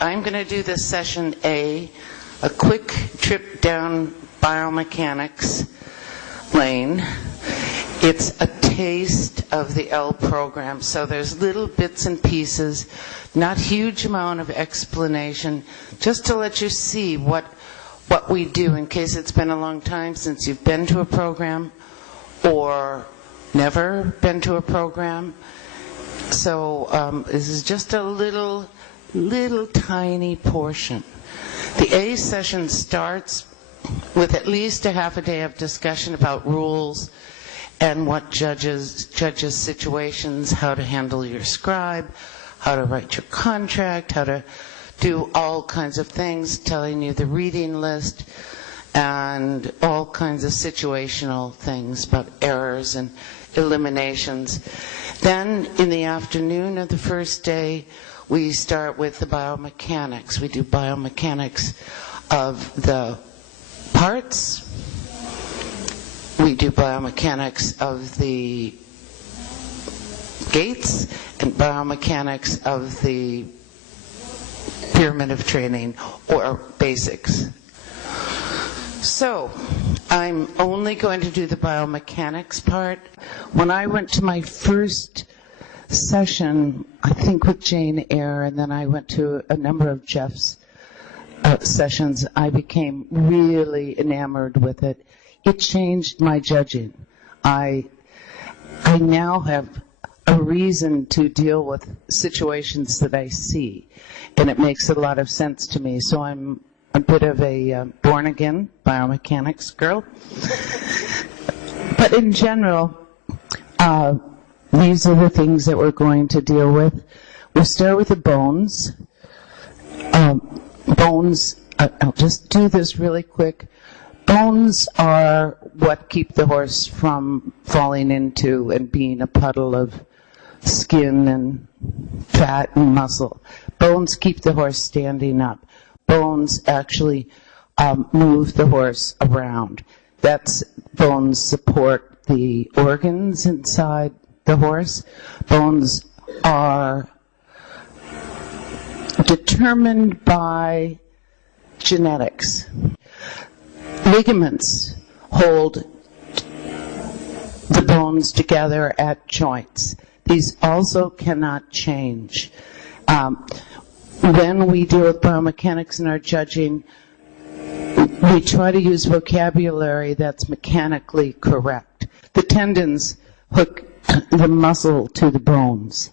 I'm going to do this session A, a quick trip down biomechanics lane. It's a taste of the L program, so there's little bits and pieces, not huge amount of explanation, just to let you see what we do in case it's been a long time since you've been to a program or never been to a program. So this is just a little tiny portion. The A session starts with at least a half a day of discussion about rules and what judges situations, how to handle your scribe, how to write your contract, how to do all kinds of things, telling you the reading list, and all kinds of situational things about errors and eliminations. Then in the afternoon of the first day, we start with the biomechanics. We do biomechanics of the parts. We do biomechanics of the gates and biomechanics of the pyramid of training, or basics. So I'm only going to do the biomechanics part. When I went to my first session, I think with Jane Eyre, and then I went to a number of Jeff's sessions, I became really enamored with it. It changed my judging. I now have a reason to deal with situations that I see, and it makes a lot of sense to me. So I'm a bit of a born-again biomechanics girl. But in general, these are the things that we're going to deal with. We'll start with the bones. Bones, I'll just do this really quick. Bones are what keep the horse from falling into and being a puddle of skin and fat and muscle. Bones keep the horse standing up. Bones actually move the horse around. Bones support the organs inside the horse. Bones are determined by genetics. Ligaments hold the bones together at joints. These also cannot change. When we deal with biomechanics in our judging, we try to use vocabulary that's mechanically correct. The tendons hook the muscle to the bones.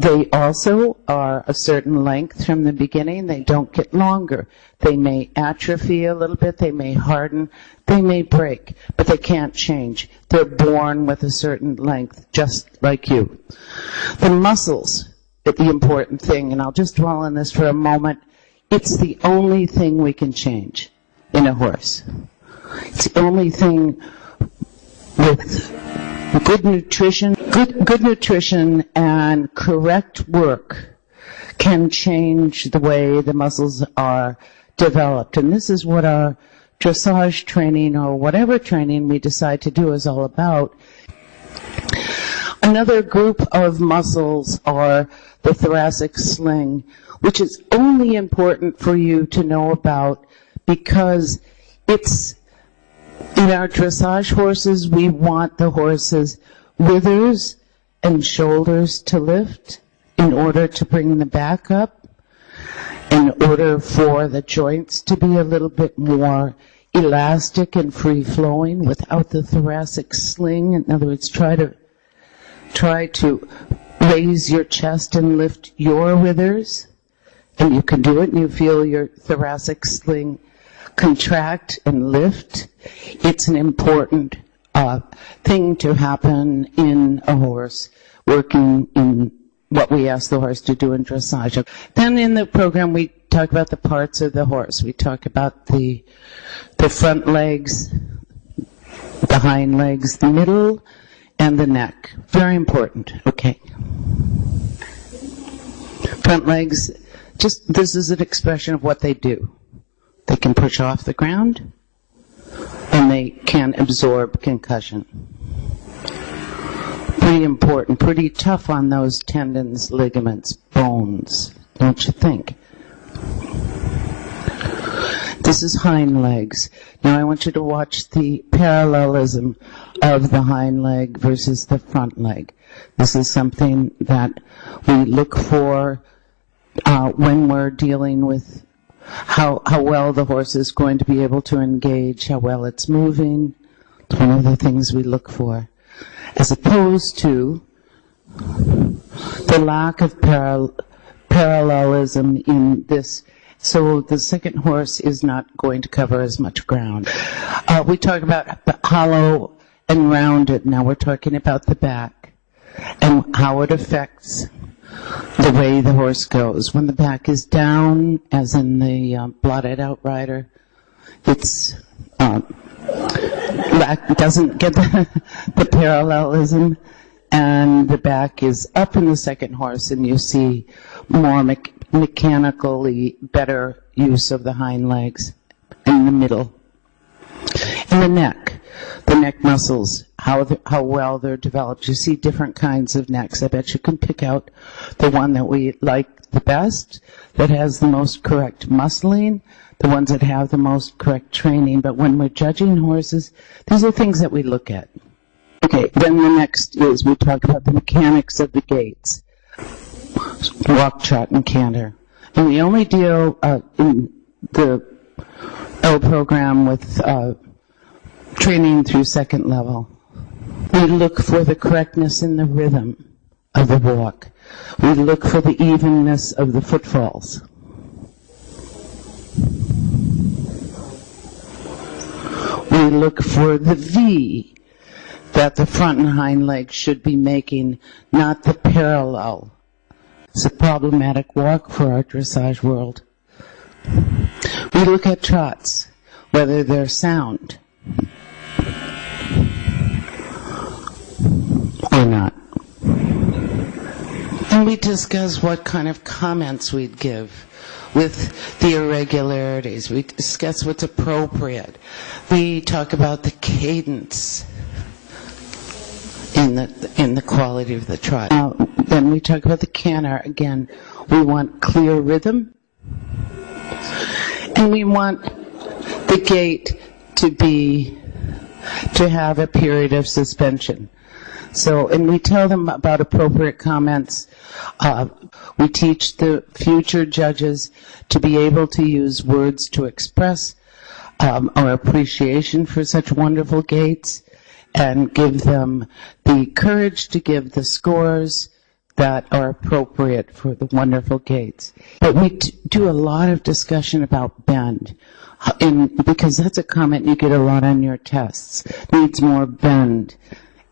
They also are a certain length from the beginning. They don't get longer. They may atrophy a little bit. They may harden. They may break, but they can't change. They're born with a certain length, just like you. The muscles are the important thing, and I'll just dwell on this for a moment. It's the only thing we can change in a horse. It's the only thing with good nutrition. Good nutrition and correct work can change the way the muscles are developed. And this is what our dressage training or whatever training we decide to do is all about. Another group of muscles are the thoracic sling, which is only important for you to know about because it's in our dressage horses, we want the horses' withers and shoulders to lift in order to bring the back up, in order for the joints to be a little bit more elastic and free-flowing without the thoracic sling. In other words, try to raise your chest and lift your withers, and you can do it, and you feel your thoracic sling contract and lift. It's an important thing to happen in a horse working in what we ask the horse to do in dressage. Then in the program we talk about the parts of the horse. We talk about the front legs, the hind legs, the middle, and the neck. Very important. Okay. Front legs, this is an expression of what they do. They can push off the ground, and they can absorb concussion. Pretty important, pretty tough on those tendons, ligaments, bones. don't you think? This is hind legs. Now I want you to watch the parallelism of the hind leg versus the front leg. This is something that we look for when we're dealing with how well the horse is going to be able to engage, how well it's moving. It's one of the things we look for. As opposed to the lack of parallelism in this. So the second horse is not going to cover as much ground. We talk about the hollow and rounded. Now we're talking about the back and how it affects the way the horse goes. When the back is down, as in the blotted out rider, it's doesn't get the parallelism, and the back is up in the second horse, and you see more mechanically better use of the hind legs in the middle. And the neck muscles, how well they're developed. You see different kinds of necks. I bet you can pick out the one that we like the best, that has the most correct muscling, the ones that have the most correct training. But when we're judging horses, these are things that we look at. Okay, then the next is we talk about the mechanics of the gaits. Walk, trot, and canter. And we only deal in the L program with training through second level. We look for the correctness in the rhythm of the walk. We look for the evenness of the footfalls. We look for the V that the front and hind legs should be making, not the parallel. It's a problematic walk for our dressage world. We look at trots, whether they're sound or not. And we discuss what kind of comments we'd give with the irregularities. We discuss what's appropriate. We talk about the cadence in the quality of the trot. Then we talk about the canter. Again, we want clear rhythm, and we want the gait to have a period of suspension. So, and we tell them about appropriate comments. We teach the future judges to be able to use words to express our appreciation for such wonderful gaits, and give them the courage to give the scores that are appropriate for the wonderful gaits. But we do a lot of discussion about bend, because that's a comment you get a lot on your tests. Needs more bend.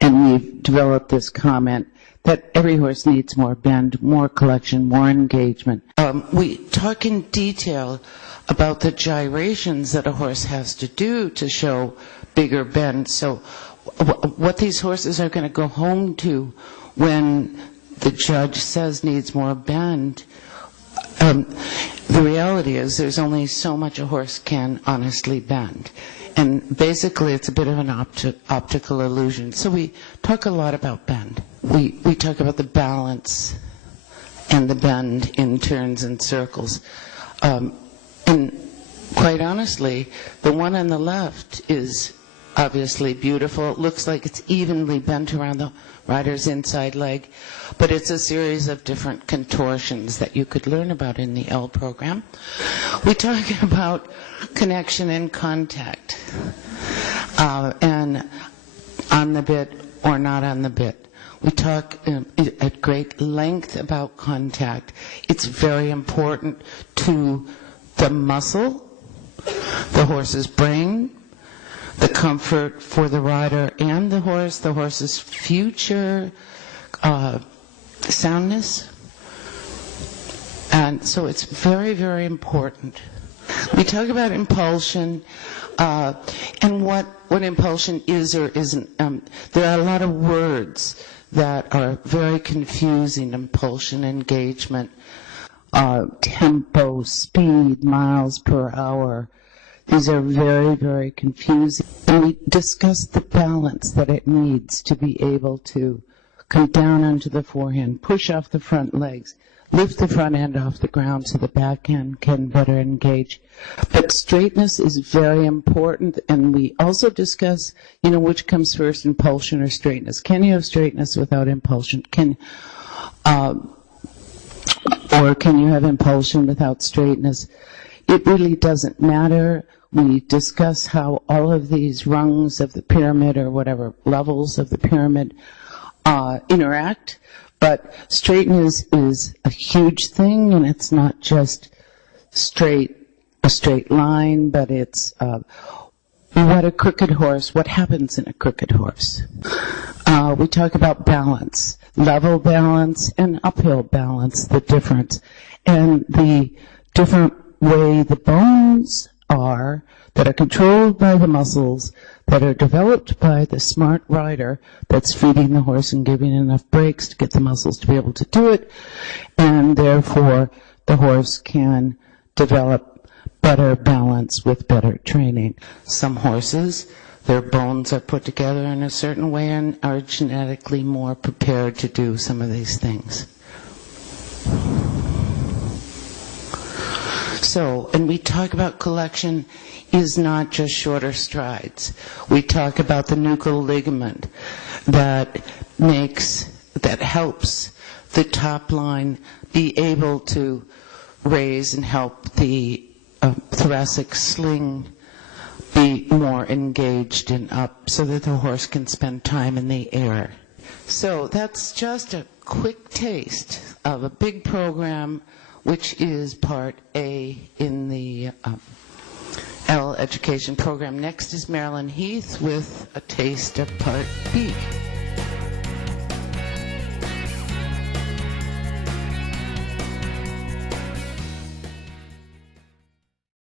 And we've developed this comment that every horse needs more bend, more collection, more engagement. We talk in detail about the gyrations that a horse has to do to show bigger bend. So what these horses are going to go home to when the judge says needs more bend, the reality is there's only so much a horse can honestly bend. And basically it's a bit of an optical illusion. So we talk a lot about bend. We talk about the balance and the bend in turns and circles. And quite honestly, the one on the left is obviously beautiful. It looks like it's evenly bent around the rider's inside leg, but it's a series of different contortions that you could learn about in the L program. We talk about connection and contact, and on the bit or not on the bit. We talk at great length about contact. It's very important to the muscle, the horse's brain, the comfort for the rider and the horse's future soundness. And so it's very, very important. We talk about impulsion and what impulsion is or isn't. There are a lot of words that are very confusing: impulsion, engagement, tempo, speed, miles per hour. These are very, very confusing. And we discuss the balance that it needs to be able to come down onto the forehand, push off the front legs, lift the front end off the ground so the back end can better engage. But straightness is very important, and we also discuss, which comes first, impulsion or straightness. Can you have straightness without impulsion? Or can you have impulsion without straightness? It really doesn't matter. We discuss how all of these rungs of the pyramid, or whatever levels of the pyramid, interact. But straightness is a huge thing, and it's not just a straight line, but it's what happens in a crooked horse. We talk about balance, level balance and uphill balance, the difference, and the different way the bones are that are controlled by the muscles that are developed by the smart rider that's feeding the horse and giving enough breaks to get the muscles to be able to do it, and therefore the horse can develop better balance with better training. Some horses, their bones are put together in a certain way and are genetically more prepared to do some of these things. So, and we talk about collection is not just shorter strides. We talk about the nuchal ligament that helps the top line be able to raise and help the thoracic sling be more engaged and up so that the horse can spend time in the air. So that's just a quick taste of a big program, which is part A in the L education program. Next is Marilyn Heath with a taste of part B.